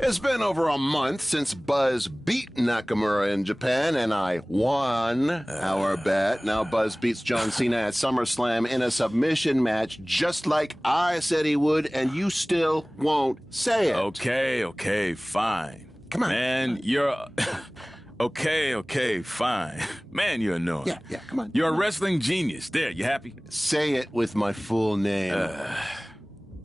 It's been over a month since Buzz beat Nakamura in Japan, and I won our bet. Now Buzz beats John Cena at SummerSlam in a submission match, just like I said he would, and you still won't say it. Okay, fine. Come on. Man, you're... Okay, fine. Man, you're annoying. Yeah, come on. You're a wrestling genius. There, you happy? Say it with my full name.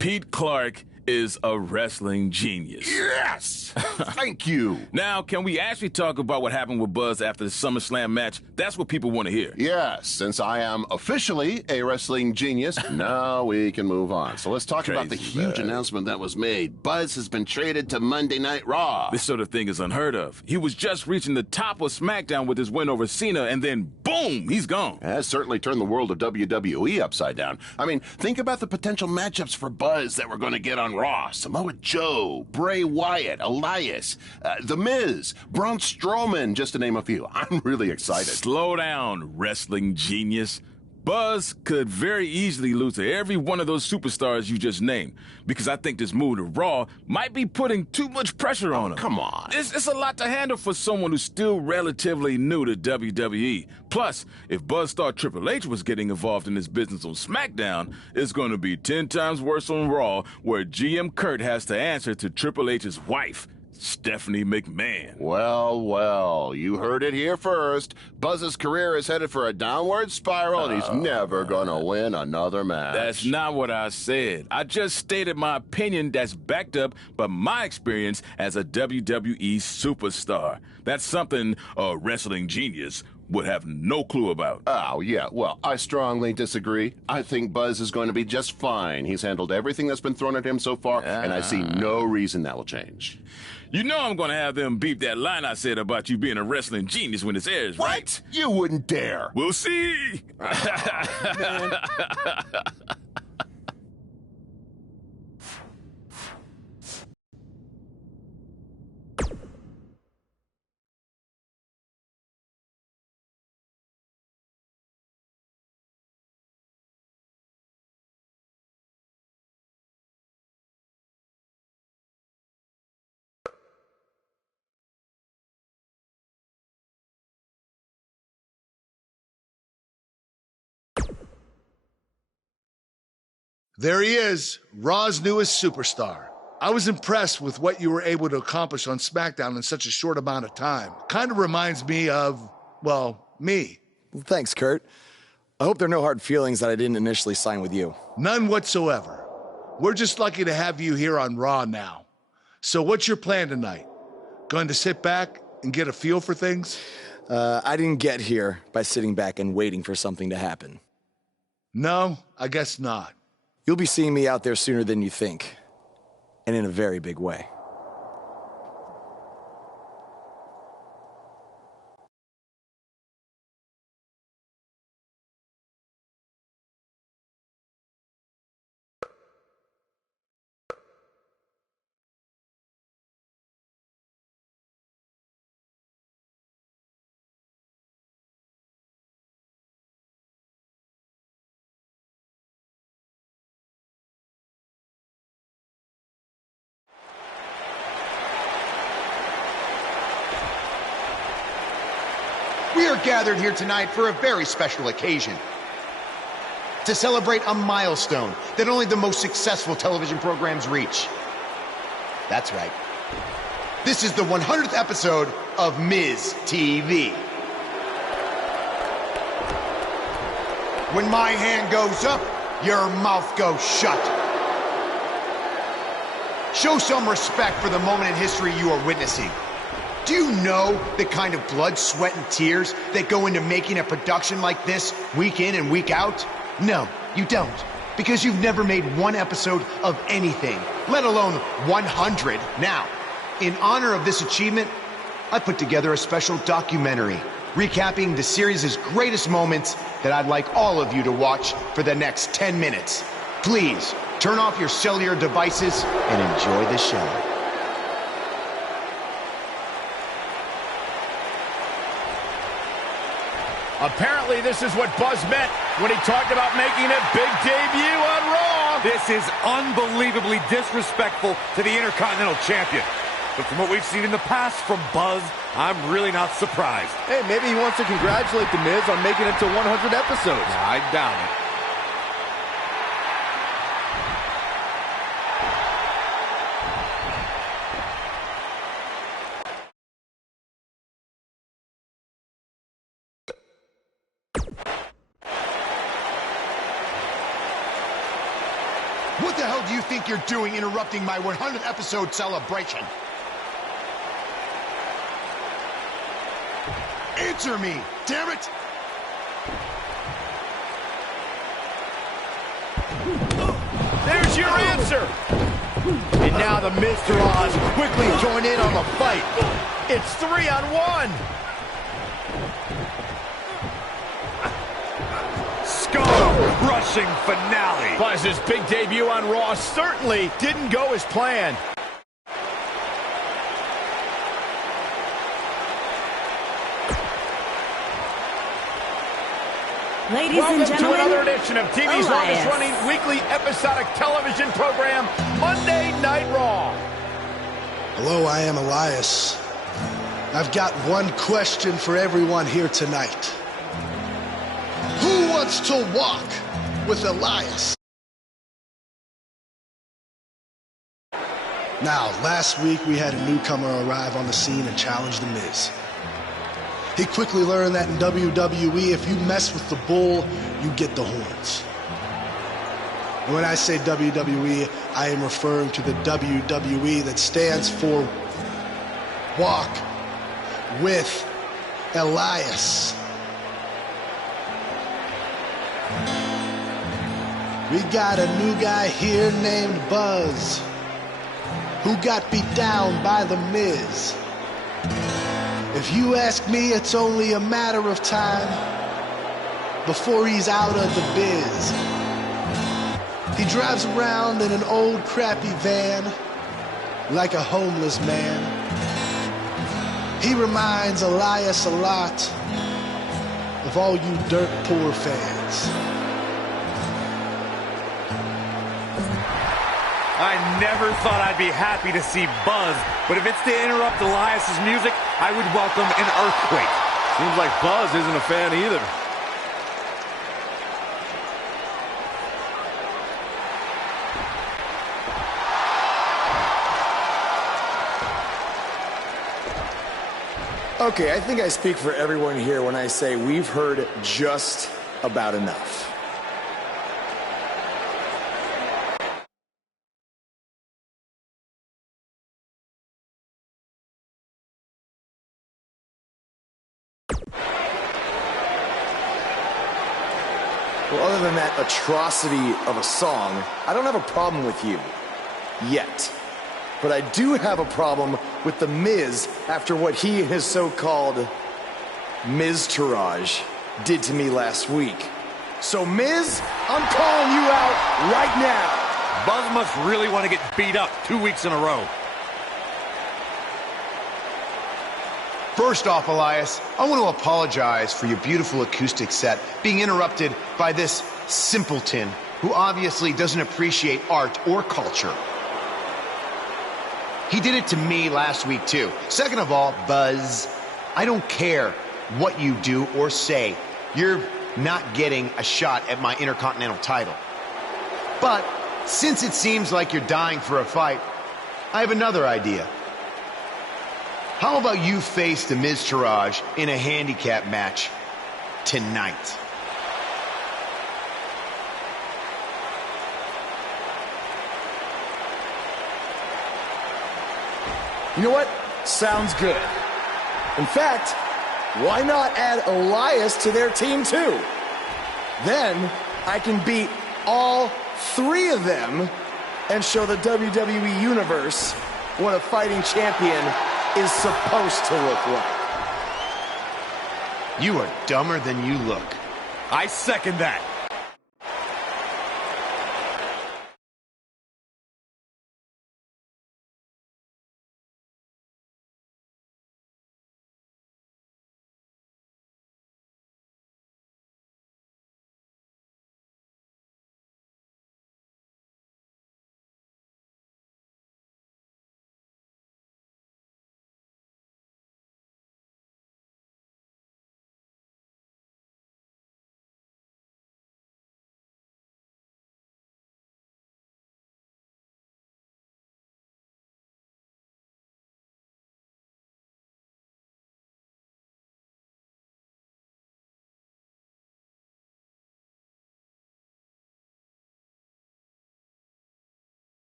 Pete Clark is a wrestling genius. Yes! Thank you. Now, can we actually talk about what happened with Buzz after the SummerSlam match? That's what people want to hear. Yes, since I am officially a wrestling genius, now we can move on. So let's talk about the huge announcement that was made. Buzz has been traded to Monday Night Raw. This sort of thing is unheard of. He was just reaching the top of SmackDown with his win over Cena, and then boom, he's gone. It has certainly turned the world of WWE upside down. I mean, think about the potential matchups for Buzz that we're going to get on Raw. Samoa Joe, Bray Wyatt, Elias, The Miz, Braun Strowman, just to name a few. I'm really excited. Slow down, wrestling genius. Buzz could very easily lose to every one of those superstars you just named, because I think this move to Raw might be putting too much pressure on him. Come on. It's a lot to handle for someone who's still relatively new to WWE. Plus, if Buzz thought Triple H was getting involved in this business on SmackDown, it's going to be 10 times worse on Raw, where GM Kurt has to answer to Triple H's wife, Stephanie McMahon. Well, you heard it here first. Buzz's career is headed for a downward spiral, and he's never gonna win another match. That's not what I said. I just stated my opinion that's backed up by my experience as a WWE superstar. That's something a wrestling genius would have no clue about. Oh, yeah, well, I strongly disagree. I think Buzz is going to be just fine. He's handled everything that's been thrown at him so far, and I see no reason that will change. You know I'm going to have them beep that line I said about you being a wrestling genius when it airs, right? What? You wouldn't dare. We'll see. Man. There he is, Raw's newest superstar. I was impressed with what you were able to accomplish on SmackDown in such a short amount of time. Kind of reminds me of, well, me. Well, thanks, Kurt. I hope there are no hard feelings that I didn't initially sign with you. None whatsoever. We're just lucky to have you here on Raw now. So what's your plan tonight? Going to sit back and get a feel for things? I didn't get here by sitting back and waiting for something to happen. No, I guess not. You'll be seeing me out there sooner than you think, and in a very big way. We are gathered here tonight for a very special occasion. To celebrate a milestone that only the most successful television programs reach. That's right. This is the 100th episode of Miz TV. When my hand goes up, your mouth goes shut. Show some respect for the moment in history you are witnessing. Do you know the kind of blood, sweat, and tears that go into making a production like this week in and week out? No, you don't. Because you've never made one episode of anything, let alone 100. Now, in honor of this achievement, I put together a special documentary recapping the series' greatest moments that I'd like all of you to watch for the next 10 minutes. Please, turn off your cellular devices and enjoy the show. Apparently, this is what Buzz meant when he talked about making a big debut on Raw. This is unbelievably disrespectful to the Intercontinental Champion. But from what we've seen in the past from Buzz, I'm really not surprised. Hey, maybe he wants to congratulate The Miz on making it to 100 episodes. I doubt it. What the hell do you think you're doing interrupting my 100th episode celebration? Answer me, damn it! There's your answer! And now the Miztourage quickly join in on the fight. It's 3-on-1! Skull-crushing finale. Buzz's big debut on Raw certainly didn't go as planned. Ladies Welcome and gentlemen, to another edition of TV's Elias. longest-running weekly episodic television program, Monday Night Raw. Hello, I am Elias. I've got one question for everyone here tonight. Who wants to walk with Elias? Now, last week we had a newcomer arrive on the scene and challenge The Miz. He quickly learned that in WWE, if you mess with the bull, you get the horns. And when I say WWE, I am referring to the WWE that stands for Walk with Elias. We got a new guy here named Buzz, who got beat down by The Miz. If you ask me, it's only a matter of time before he's out of the biz. He drives around in an old crappy van like a homeless man. He reminds Elias a lot of all you dirt poor fans. I never thought I'd be happy to see Buzz, but if it's to interrupt Elias's music, I would welcome an earthquake. Seems like Buzz isn't a fan either. Okay, I think I speak for everyone here when I say we've heard just about enough. Well, other than that atrocity of a song, I don't have a problem with you. Yet. But I do have a problem with The Miz after what he and his so-called Miztourage did to me last week. So, Miz, I'm calling you out right now. Buzz must really want to get beat up 2 weeks in a row. First off, Elias, I want to apologize for your beautiful acoustic set being interrupted by this simpleton who obviously doesn't appreciate art or culture. He did it to me last week, too. Second of all, Buzz, I don't care what you do or say. You're not getting a shot at my Intercontinental title. But since it seems like you're dying for a fight, I have another idea. How about you face the Miztourage in a handicap match tonight? You know what? Sounds good. In fact, why not add Elias to their team too? Then I can beat all three of them and show the WWE Universe what a fighting champion is supposed to look like. You are dumber than you look. I second that.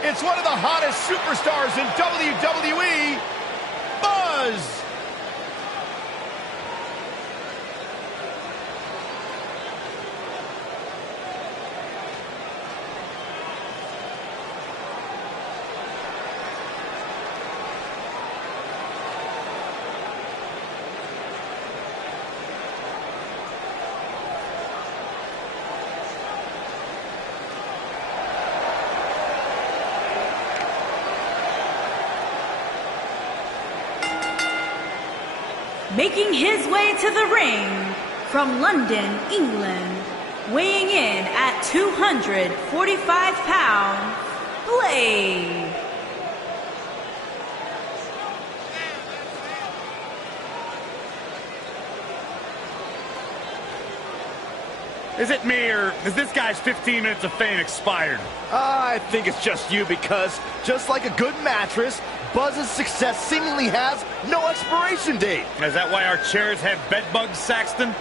It's one of the hottest superstars in WWE, Buzz. Making his way to the ring from London, England, weighing in at 245 pounds, Blade. Is it me, or is this guy's 15 minutes of fame expired? I think it's just you, because just like a good mattress, Buzz's success seemingly has no expiration date. Is that why our chairs have bed bugs, Saxton?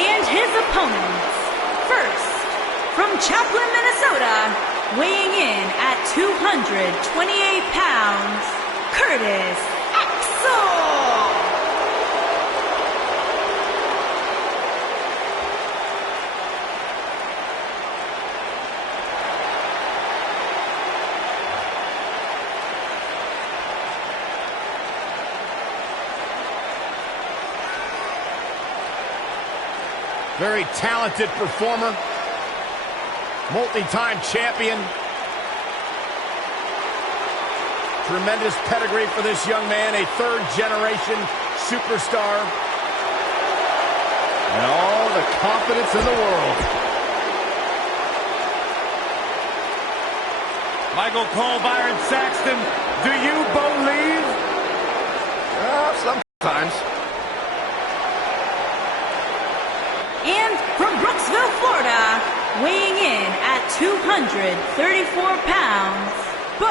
And his opponents, first, from Chaplin, Minnesota, weighing in at 228 pounds, Curtis Axel. Very talented performer, multi-time champion. Tremendous pedigree for this young man, a third-generation superstar. And all the confidence in the world. Michael Cole, Byron Saxton, do you believe? Sometimes. And from Brooksville, Florida, weighing in at 234 pounds, Bo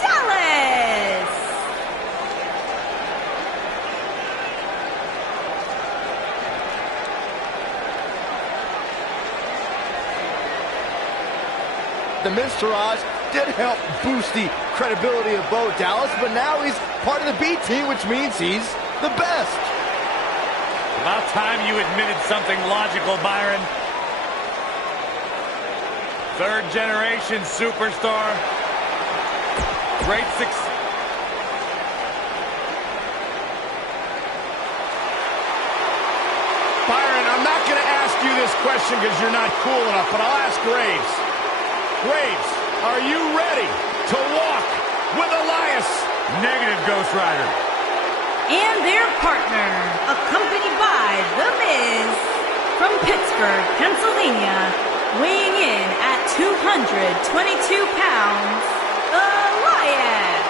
Dallas. The Miztourage did help boost the credibility of Bo Dallas, but now he's part of the B team, which means he's the best. About time you admitted something logical, Byron. Third generation superstar. Great success. Byron, I'm not going to ask you this question because you're not cool enough, but I'll ask Graves. Graves, are you ready to walk with Elias Negative, Ghost Rider. And their partner, accompanied by The Miz, from Pittsburgh, Pennsylvania, weighing in at 222 pounds, Elias.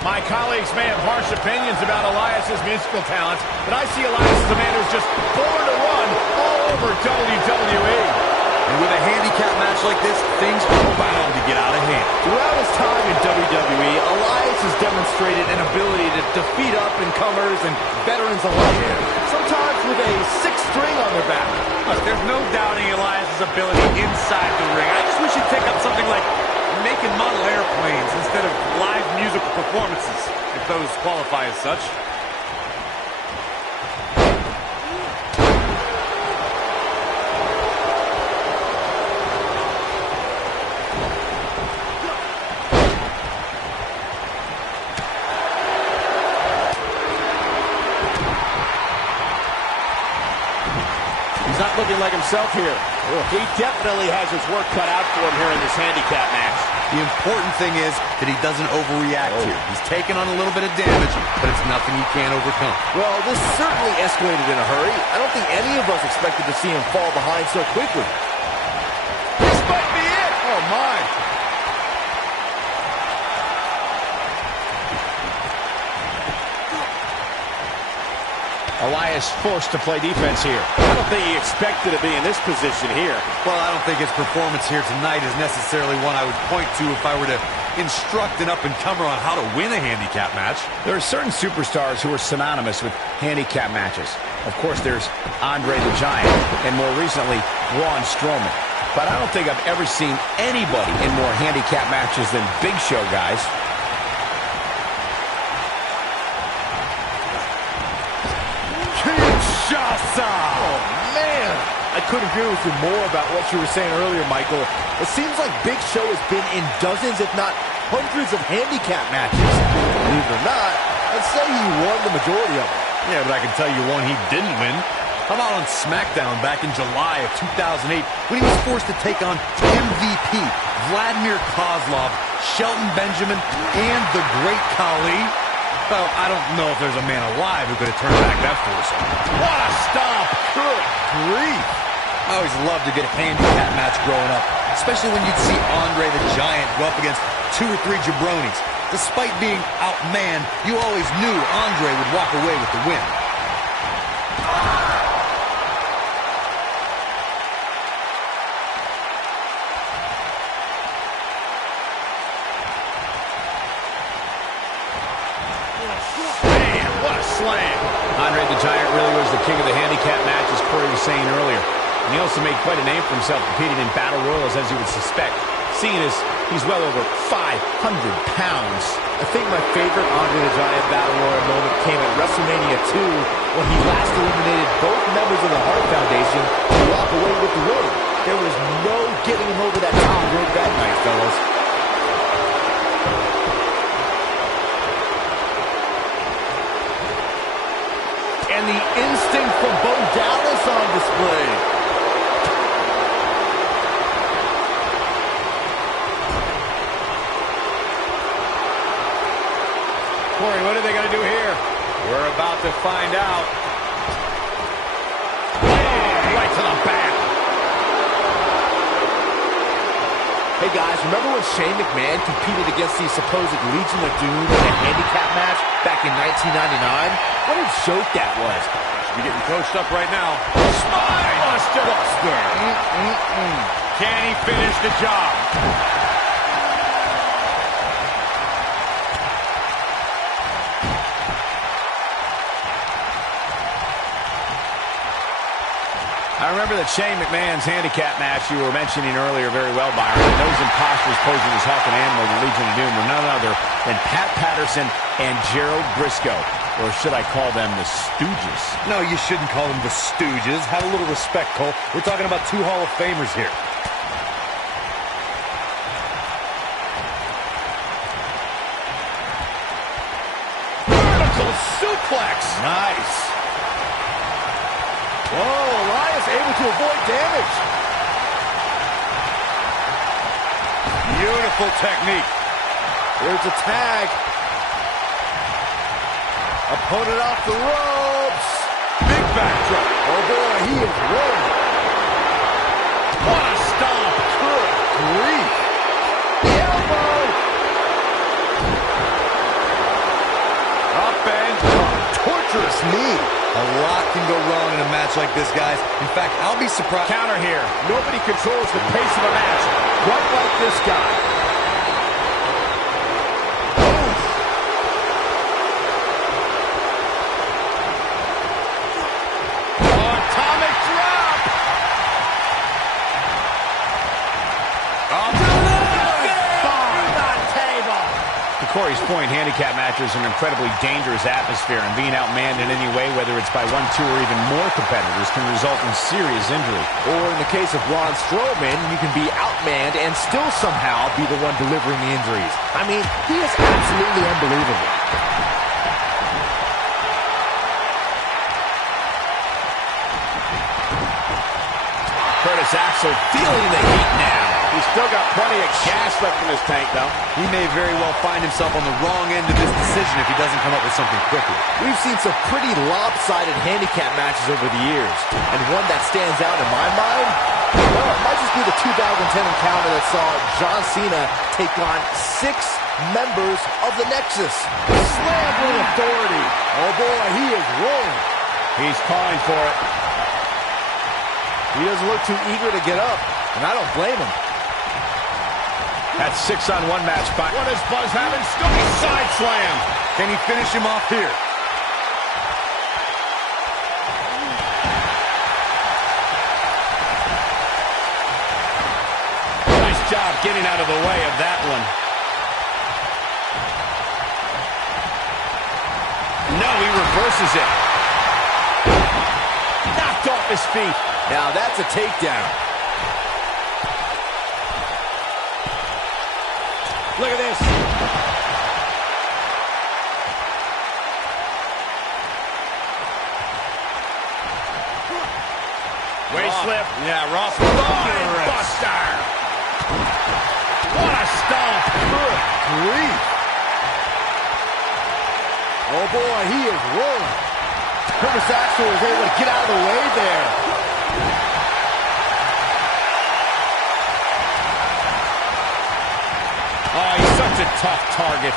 My colleagues may have harsh opinions about Elias' musical talents, but I see Elias as a man who's just born to run all over WWE. And with a handicap match like this, things are bound to get out of hand. Throughout his time in WWE, Elias has demonstrated an ability to defeat up-and-comers and veterans alike, sometimes with a sixth string on their back. Look, there's no doubting Elias' ability inside the ring. I just wish he'd take up something like making model airplanes instead of live musical performances, if those qualify as such. He's not looking like himself here. He definitely has his work cut out for him here in this handicap match. The important thing is that he doesn't overreact here. He's taken on a little bit of damage, but it's nothing he can't overcome. Well, this certainly escalated in a hurry. I don't think any of us expected to see him fall behind so quickly. This might be it! Oh, my. Elias forced to play defense here. I don't think he expected to be in this position here. Well, I don't think his performance here tonight is necessarily one I would point to if I were to instruct an up-and-comer on how to win a handicap match. There are certain superstars who are synonymous with handicap matches. Of course, there's Andre the Giant, and more recently, Braun Strowman. But I don't think I've ever seen anybody in more handicap matches than Big Show, guys. Oh, man. I couldn't agree with you more about what you were saying earlier, Michael. It seems like Big Show has been in dozens, if not hundreds of handicap matches. Believe it or not, I'd say he won the majority of them. Yeah, but I can tell you one he didn't win. How about on SmackDown back in July of 2008 when he was forced to take on MVP, Vladimir Kozlov, Shelton Benjamin, and the Great Khali? Well, I don't know if there's a man alive who could have turned back that force. What a stop! Good grief! I always loved a good handicap match growing up, especially when you'd see Andre the Giant go up against 2 or 3 jabronis. Despite being outmanned, you always knew Andre would walk away with the win. Man, what a slam! Andre the Giant really was the king of the handicap match, as Corey was saying earlier. And he also made quite a name for himself competing in battle royals, as you would suspect. Seeing as he's well over 500 pounds. I think my favorite Andre the Giant battle royal moment came at WrestleMania 2 when he last eliminated both members of the Hart Foundation to walk away with the win. There was no getting him over that top rope that night, fellas. And the instinct from Bo Dallas on display. Corey, what are they going to do here? We're about to find out. Oh, right to the back. Hey guys, remember when Shane McMahon competed against the supposed Legion of Doom in a handicap match back in 1999? What a joke that was. Should be getting coached up right now. Spine Buster! Can he finish the job? I remember that Shane McMahon's handicap match you were mentioning earlier very well, Byron. And those imposters posing as Hawk and Animal, the Legion of Doom, were none other than Pat Patterson and Gerald Briscoe. Or should I call them the Stooges? No, you shouldn't call them the Stooges. Have a little respect, Cole. We're talking about 2 Hall of Famers here. able to avoid damage. Beautiful technique. There's a tag. Opponent off the ropes. Big backdrop. Oh boy, he is rolling. What a stomp. Good grief. The elbow. Up and Torturous knee. a lot can go wrong in a match like this, guys. In fact, I'll be surprised. Counter here. Nobody controls the pace of a match quite like this guy. Atomic drop. To Corey's point, handicap matches are an incredibly dangerous atmosphere, and being outmanned in any way, whether it's by one, two, or even more competitors, can result in serious injury. Or in the case of Braun Strowman, you can be outmanned and still somehow be the one delivering the injuries. I mean, he is absolutely unbelievable. Curtis Axel feeling the heat now. He's still got plenty of gas left in his tank, though. He may very well find himself on the wrong end of this decision if he doesn't come up with something quickly. We've seen some pretty lopsided handicap matches over the years, and one that stands out in my mind, well, it might just be the 2010 encounter that saw John Cena take on 6 members of the Nexus. Slammed with authority. Oh boy, he is rolling. He's calling for it. He doesn't look too eager to get up, and I don't blame him. That 6-on-1 match spot. What does Buzz have in store? Side slam. Can he finish him off here? Nice job getting out of the way of that one. No, he reverses it. Knocked off his feet. Now that's a takedown. Look at this. Waist slip. Yeah, Ross. Buster. What a stomp. Good grief. Oh boy, he is rolling. Curtis Axel was able to get out of the way there. Oh, he's such a tough target.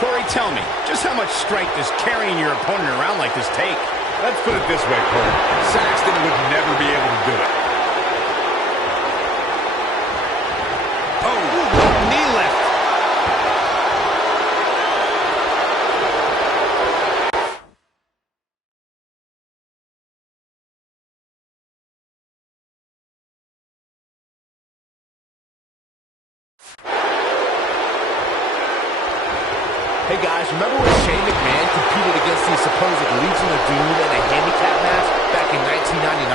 Corey, tell me, just how much strength does carrying your opponent around like this take? Let's put it this way, Cole. Saxton would never be able to do it. Oh, knee lift. Hey guys, remember when Shane McMahon competed against the supposed Legion of Doom in a handicap match back in 1999?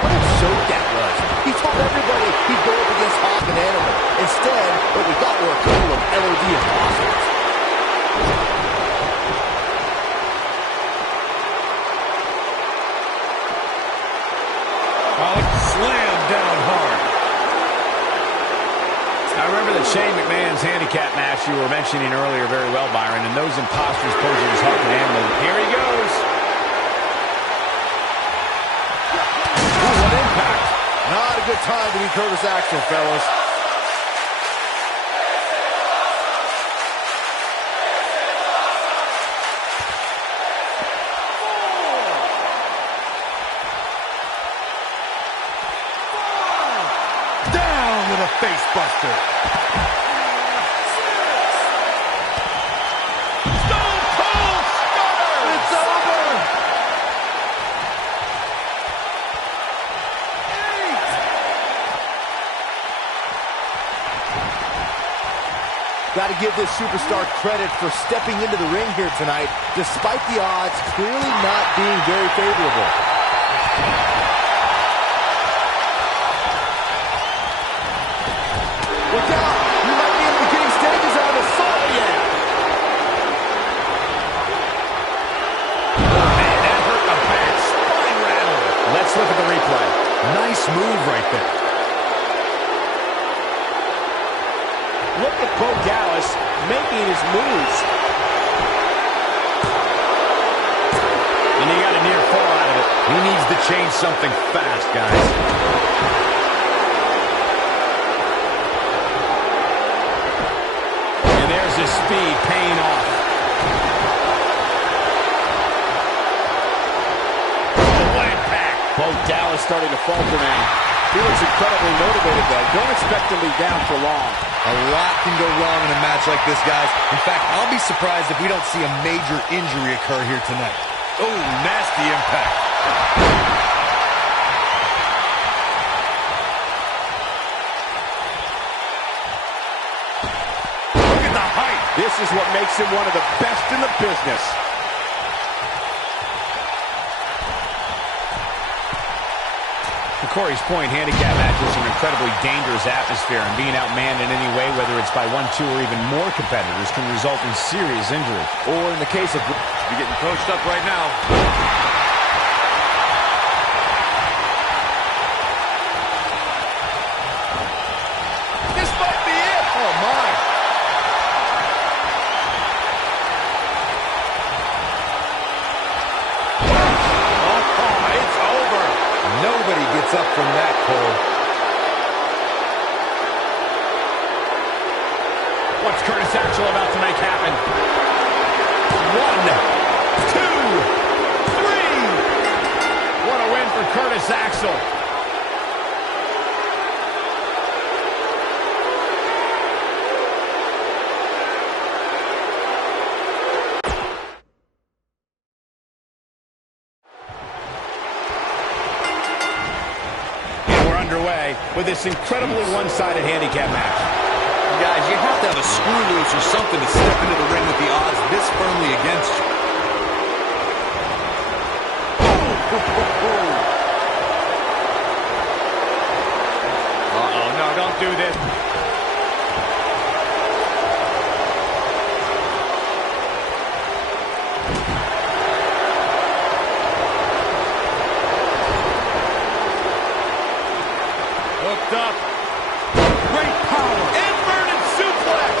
What a joke that was. He told everybody he'd go up against Hawk and Animal. Instead, what we got were a couple of LOD imposters. Slam down hard. I remember the Shane McMahon's handicap match you were mentioning earlier very well, Byron, and those imposters posing as Hawk and Animal. Here he goes. Ooh, what impact. Not a good time to be Curtis Axel, fellas. Down with a face buster. Stone Cold Stunner. It's over. 8. Got to give this superstar credit for stepping into the ring here tonight, despite the odds clearly not being very favorable. Look out! You might be in the beginning stages of an assault. Yeah. smooth right there. Look at Bo Dallas making his moves. And he got a near fall out of it. He needs to change something fast, guys. And there's his speed paying off. Bo Dallas starting to falter now. He looks incredibly motivated, though. Don't expect to be down for long. A lot can go wrong in a match like this, guys. In fact, I'll be surprised if we don't see a major injury occur here tonight. Oh, nasty impact. Look at the height. This is what makes him one of the best in the business. To Corey's point, handicap matches are an incredibly dangerous atmosphere, and being outmanned in any way, whether it's by one, two, or even more competitors, can result in serious injury. Or in the case of... You're getting coached up right now. This might be it! Oh, my! Oh, it's over. Nobody gets up from that, Cole. What's Curtis Axel about to make happen? 1, 2, 3! What a win for Curtis Axel. Underway with this incredibly one-sided handicap match. Guys, you have to have a screw loose or something to step into the ring with the odds this firmly against you. Uh-oh, no, don't do this. Hooked up. Great power. Inverted suplex.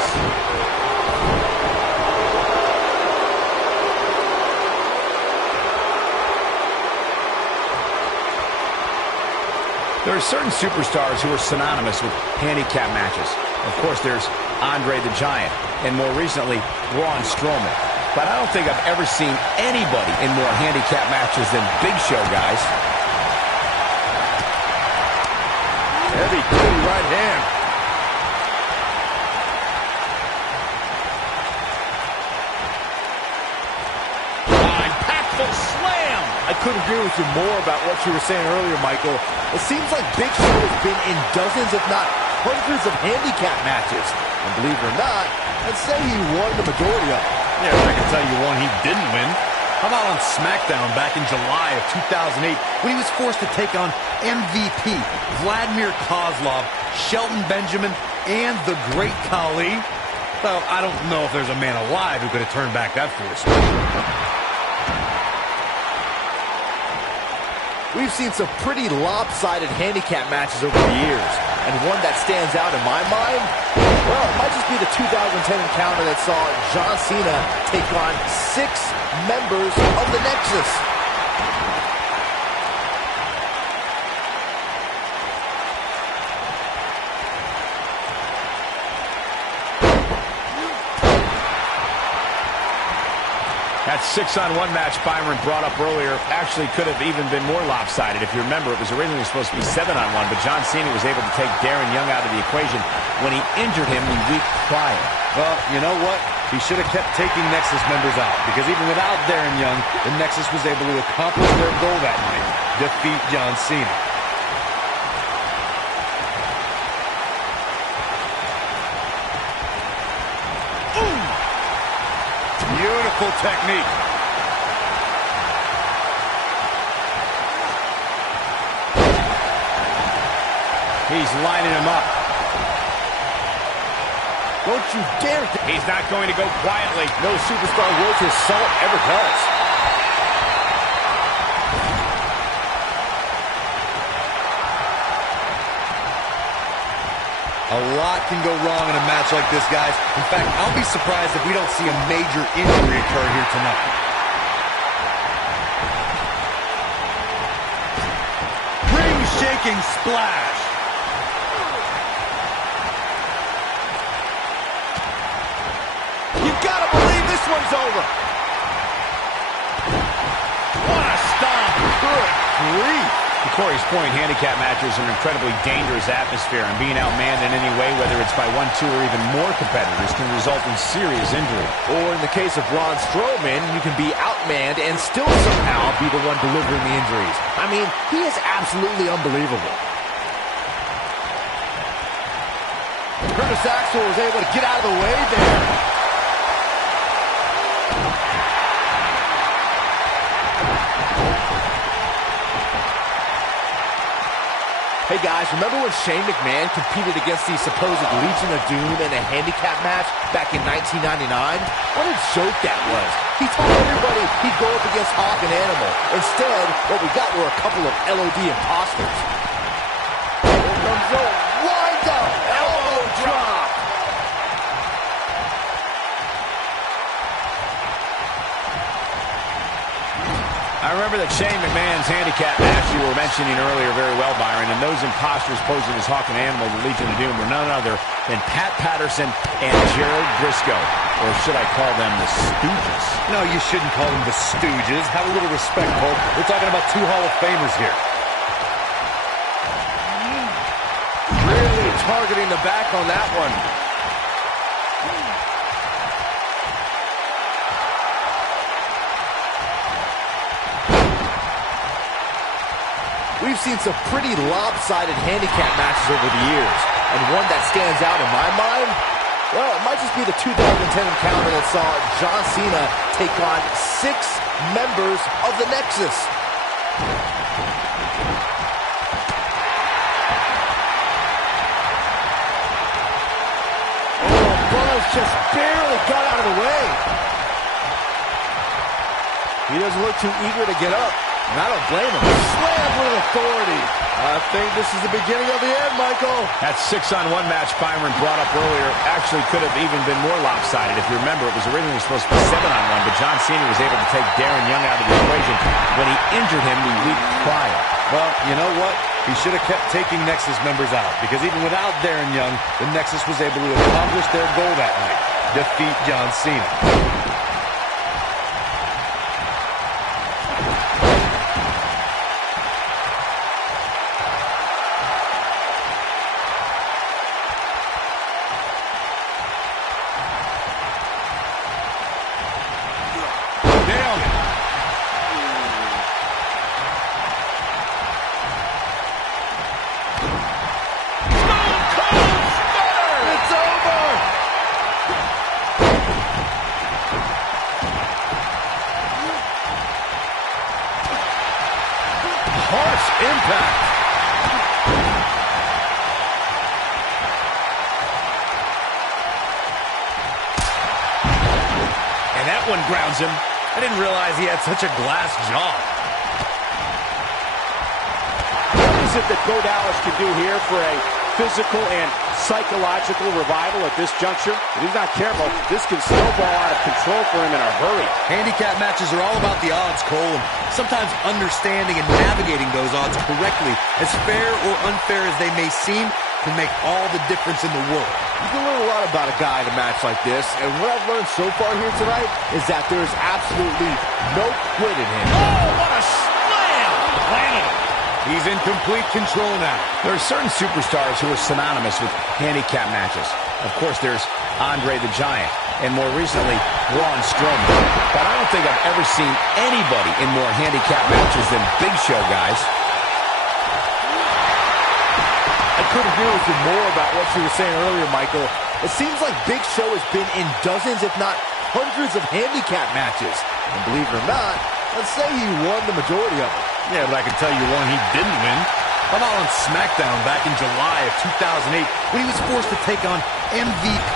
There are certain superstars who are synonymous with handicap matches. Of course, there's Andre the Giant, and more recently, Braun Strowman. But I don't think I've ever seen anybody in more handicap matches than Big Show, guys. Heavy-duty right hand. Impactful slam. I couldn't agree with you more about what you were saying earlier, Michael. It seems like Big Show has been in dozens, if not hundreds of handicap matches. And believe it or not, I'd say he won the majority of them. Yeah, I can tell you one he didn't win. How about on SmackDown back in July of 2008 when he was forced to take on MVP, Vladimir Kozlov, Shelton Benjamin, and the Great Khali? Well, I don't know if there's a man alive who could have turned back that force. We've seen some pretty lopsided handicap matches over the years. And one that stands out in my mind, well, it might just be the 2010 encounter that saw John Cena take on 6 members of the Nexus. That 6-on-1 match Byron brought up earlier actually could have even been more lopsided. If you remember, it was originally supposed to be 7-on-1, but John Cena was able to take Darren Young out of the equation when he injured him the week prior. Well, you know what? He should have kept taking Nexus members out, because even without Darren Young, the Nexus was able to accomplish their goal that night, defeat John Cena. Beautiful technique. He's lining him up. Don't you dare! He's not going to go quietly. No superstar worth his salt ever does. A lot can go wrong in a match like this, guys. In fact, I'll be surprised if we don't see a major injury occur here tonight. Ring-shaking splash. You gotta believe this one's over. What a stomp. Good grief. To Corey's point, handicap matches are an incredibly dangerous atmosphere, and being outmanned in any way, whether it's by 1, 2, or even more competitors, can result in serious injury. Or in the case of Braun Strowman, you can be outmanned and still somehow be the one delivering the injuries. I mean, he is absolutely unbelievable. Curtis Axel was able to get out of the way there. Hey guys, remember when Shane McMahon competed against the supposed Legion of Doom in a handicap match back in 1999? What a joke that was. He told everybody he'd go up against Hawk and Animal. Instead, what we got were a couple of LOD imposters. Here comes the wind-up elbow drop. I remember that Shane McMahon's handicap match you were mentioning earlier very well, Byron, and those imposters posing as Hawk and Animal, the Legion of Doom, were none other than Pat Patterson and Gerald Briscoe, or should I call them the Stooges? No, you shouldn't call them the Stooges. Have a little respect, Cole. We're talking about two Hall of Famers here. Really targeting the back on that one. We've seen some pretty lopsided handicap matches over the years, and one that stands out in my mind, well, it might just be the 2010 encounter that saw John Cena take on 6 members of the Nexus. Oh, Buzz just barely got out of the way. He doesn't look too eager to get up. And I don't blame him. Slam with authority. I think this is the beginning of the end, Michael. That 6-on-1 match Byron brought up earlier actually could have even been more lopsided. If you remember, it was originally supposed to be 7-on-1, but John Cena was able to take Darren Young out of the equation when he injured him the week prior. Well, you know what? He should have kept taking Nexus members out, because even without Darren Young, the Nexus was able to accomplish their goal that night: defeat John Cena. Impact. And that one grounds him. I didn't realize he had such a glass jaw. What is it that Bo Dallas can do here for a physical and psychological revival at this juncture? If he's not careful, this can snowball out of control for him in a hurry. Handicap matches are all about the odds, Cole, and sometimes understanding and navigating those odds correctly, as fair or unfair as they may seem, can make all the difference in the world. You can learn a lot about a guy in a match like this, and what I've learned so far here tonight is that there is absolutely no quit in him. Oh, what a slam! Planted him. He's in complete control now. There are certain superstars who are synonymous with handicap matches. Of course, there's Andre the Giant, and more recently, Braun Strowman. But I don't think I've ever seen anybody in more handicap matches than Big Show, guys. I couldn't agree with you more about what you were saying earlier, Michael. It seems like Big Show has been in dozens, if not hundreds, of handicap matches. And believe it or not, let's say he won the majority of them. Yeah, but I can tell you one he didn't win. How about on SmackDown back in July of 2008 when he was forced to take on MVP,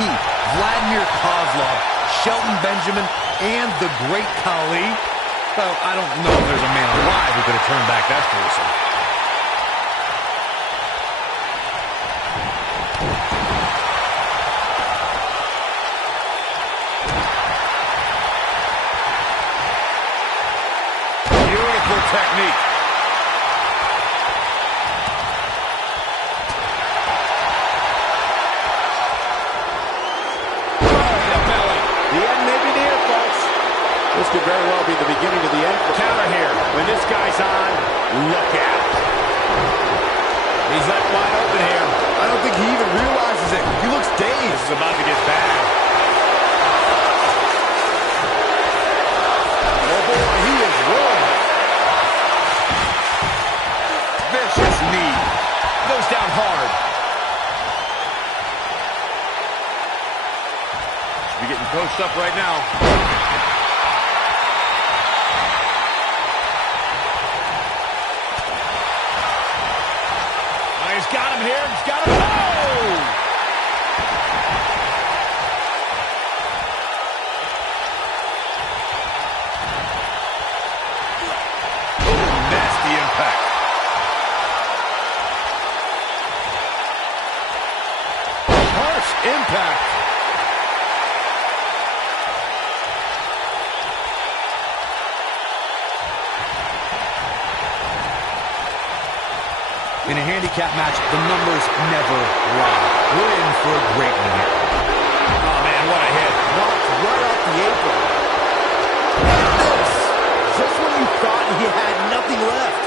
Vladimir Kozlov, Shelton Benjamin, and the Great Khali? Well, I don't know if there's a man alive who could have turned back that force. technique. The end may be near, folks. This could very well be the beginning of the end. Counter here. When this guy's on, look out. He's left wide open here. I don't think he even realizes it. He looks dazed. This is about to get bad. Oh, boy, he is rolling. Vicious knee. Goes down hard. Should be getting coached up right now. He's got him here. He's got him. Oh! Nasty impact. Harsh impact. In a handicap match, the numbers never lie. We're in for a great one here. Oh, man, what a hit. Knocked right off the apron. This, just when you thought he had nothing left.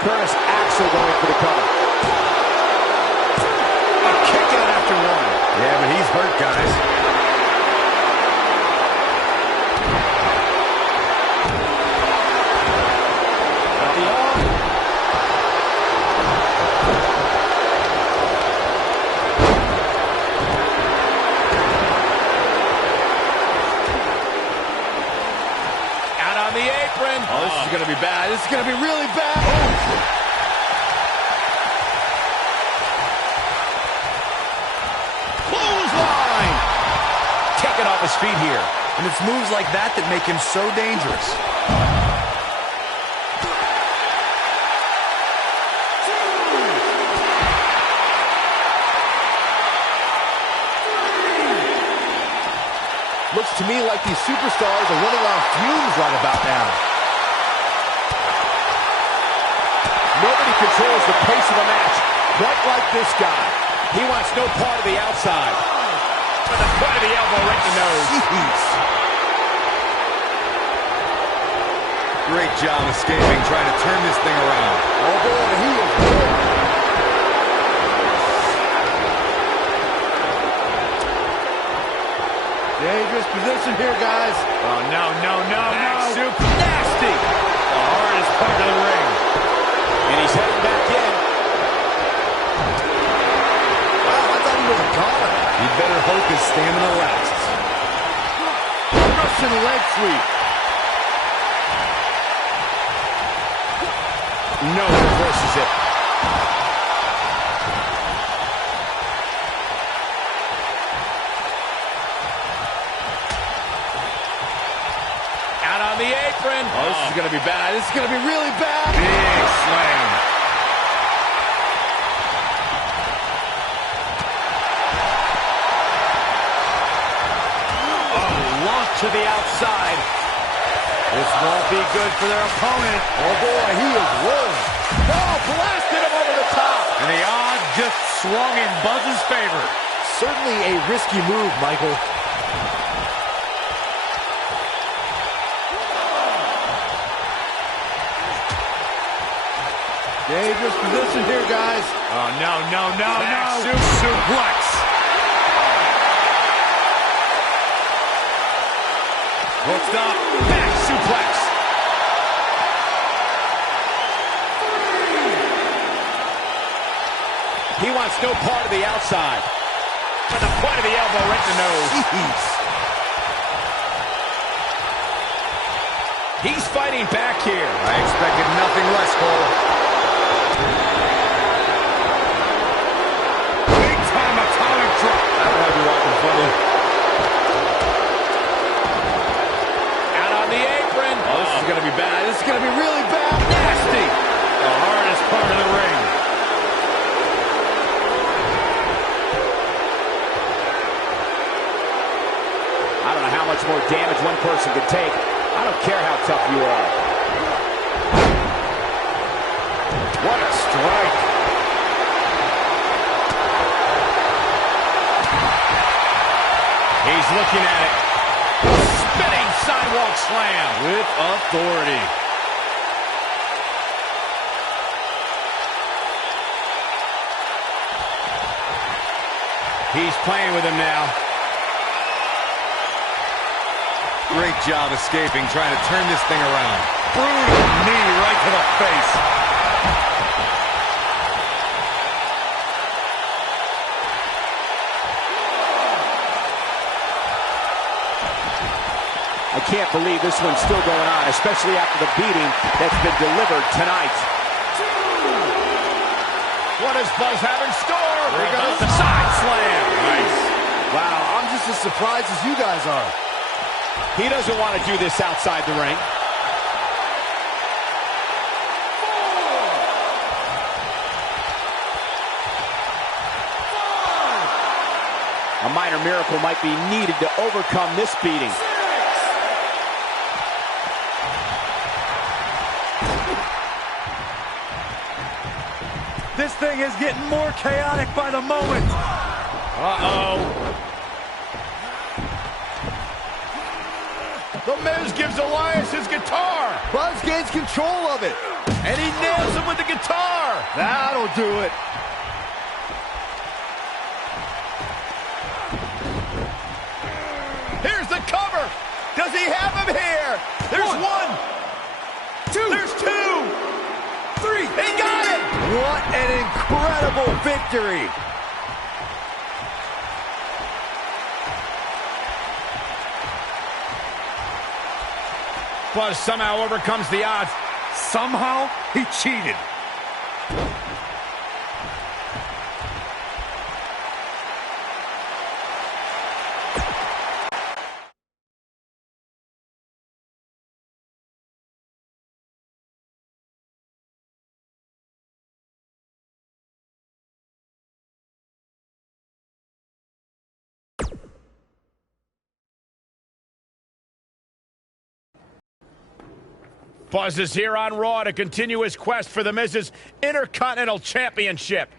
Curtis Axel going for the cover. Yeah, but he's hurt, guys. Got the arm. Out on the apron. Oh, this is going to be bad. This is going to be really bad. Oh. Off his feet here. And it's moves like that that make him so dangerous. Looks to me like these superstars are running on fumes right about now. Nobody controls the pace of the match quite like this guy. He wants no part of the outside. With the point of the elbow right in the nose. Jeez. Great job escaping, trying to turn this thing around. Oh, boy, he is good. Dangerous position here, guys. Oh, no. Back soup. Nasty. The hardest part of the ring. And he's heading back in. Wow, I thought he was a goner. You'd better hope his stamina lasts. Russian leg sweep. No, reverses it. Out on the apron. Oh, this is going to be bad. This is going to be really bad. Big slam. To the outside. This won't be good for their opponent. Oh, boy, he is rolling. Oh, blasted him over the top. And the odds just swung in Buzz's favor. Certainly a risky move, Michael. Dangerous position here, guys. Oh, no. Back suplex. Hooked up. Back suplex. He wants no part of the outside. With the point of the elbow right in the nose. Jeez. He's fighting back here. I expected nothing less, Cole. Big time atomic drop. That'll have you walking funny. Out on the apron. Oh, this is going to be bad. This is going to be really bad. Nasty. The hardest part of the ring. person can take. I don't care how tough you are. What a strike. He's looking at it. Spinning sidewalk slam. With authority. He's playing with him now. Great job escaping, trying to turn this thing around. Brutal knee right to the face. I can't believe this one's still going on, especially after the beating that's been delivered tonight. What does Buzz have in store? Here goes the side slam. Nice. Wow, I'm just as surprised as you guys are. He doesn't want to do this outside the ring. A minor miracle might be needed to overcome this beating. This thing is getting more chaotic by the moment. Uh-oh. The Miz gives Elias his guitar. Buzz gains control of it. And he nails him with the guitar. That'll do it. Here's the cover. Does he have him here? There's one. Two. There's two. Three. He got it. What an incredible victory. Buzz somehow overcomes the odds. Somehow, he cheated. Buzz is here on Raw to continue his quest for the Miz's Intercontinental Championship.